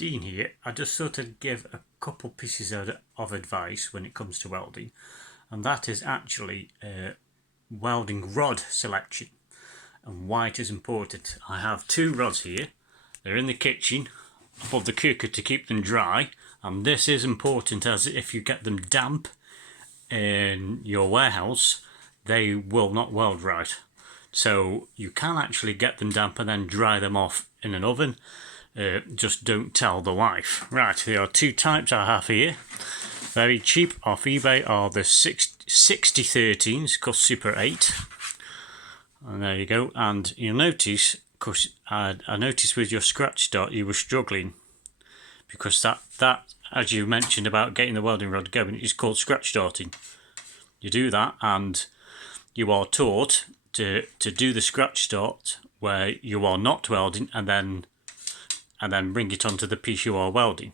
Dean here. I just sort of give a couple pieces of advice when it comes to welding, and that is actually welding rod selection and why it is important. I have two rods here. They're in the kitchen above the cooker to keep them dry, and this is important as if you get them damp in your warehouse, they will not weld right. So you can actually get them damp and then dry them off in an oven. Just don't tell the wife. Right, there are two types I have here. Very cheap off eBay are the 6013s, cost Super 8. And there you go. And you'll notice, because I noticed with your scratch dot you were struggling, because that as you mentioned about getting the welding rod going, is called scratch darting. You do that and you are taught to do the scratch dart where you are not welding and then bring it onto the piece you are welding.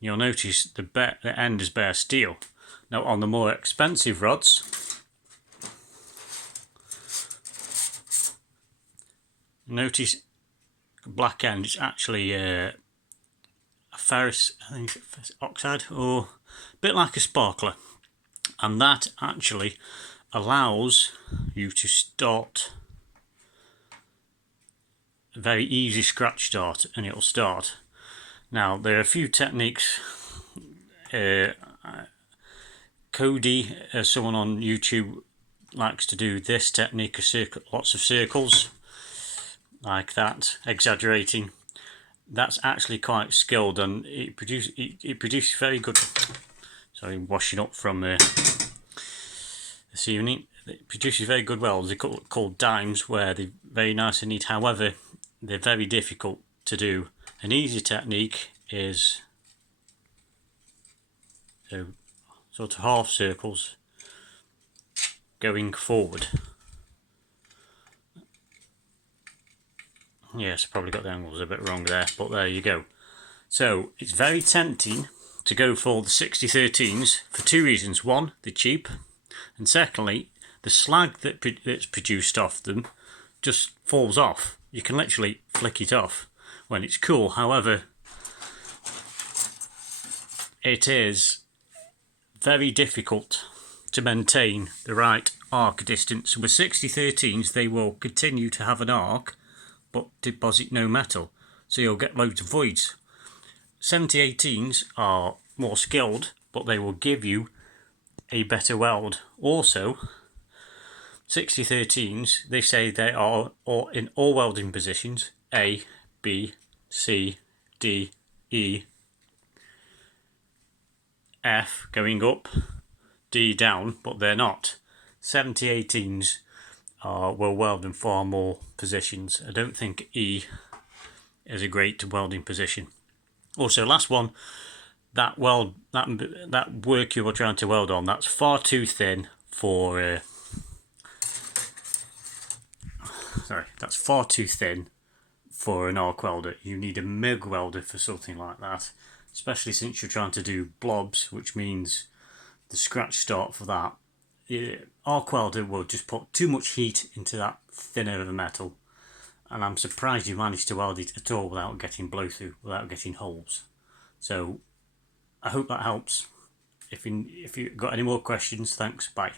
You'll notice the end is bare steel. Now on the more expensive rods, notice the black end is actually a ferrous, I think it's ferrous oxide, or a bit like a sparkler, and that actually allows you to start a very easy scratch start, and it'll start. Now there are a few techniques. Cody, someone on YouTube, likes to do this technique of lots of circles like that, exaggerating. That's actually quite skilled, and it produces very good. Sorry, washing up from this evening. It produces very good welds. They're called dimes, where they're very nice and neat. However, they're very difficult to do. An easy technique is sort of half circles going forward. Yes, probably got the angles a bit wrong there, but there you go. So it's very tempting to go for the 6013s for two reasons. One, they're cheap, and secondly, the slag that's produced off them just falls off. You can literally flick it off when it's cool. However, it is very difficult to maintain the right arc distance. With 6013s, they will continue to have an arc but deposit no metal, so you'll get loads of voids. 7018s are more skilled, but they will give you a better weld. Also, 6013s, they say they are in all welding positions, A, B, C, D, E, F going up, D down, but they're not. 7018s will weld in far more positions. I don't think E is a great welding position. Also, last one, that work you were trying to weld on, that's far too thin for that's far too thin for an arc welder. You need a MIG welder for something like that, especially since you're trying to do blobs, which means the scratch start for that. Arc welder will just put too much heat into that thinner of a metal, and I'm surprised you managed to weld it at all without getting blow through, without getting holes. So I hope that helps. If you've got any more questions, thanks, bye.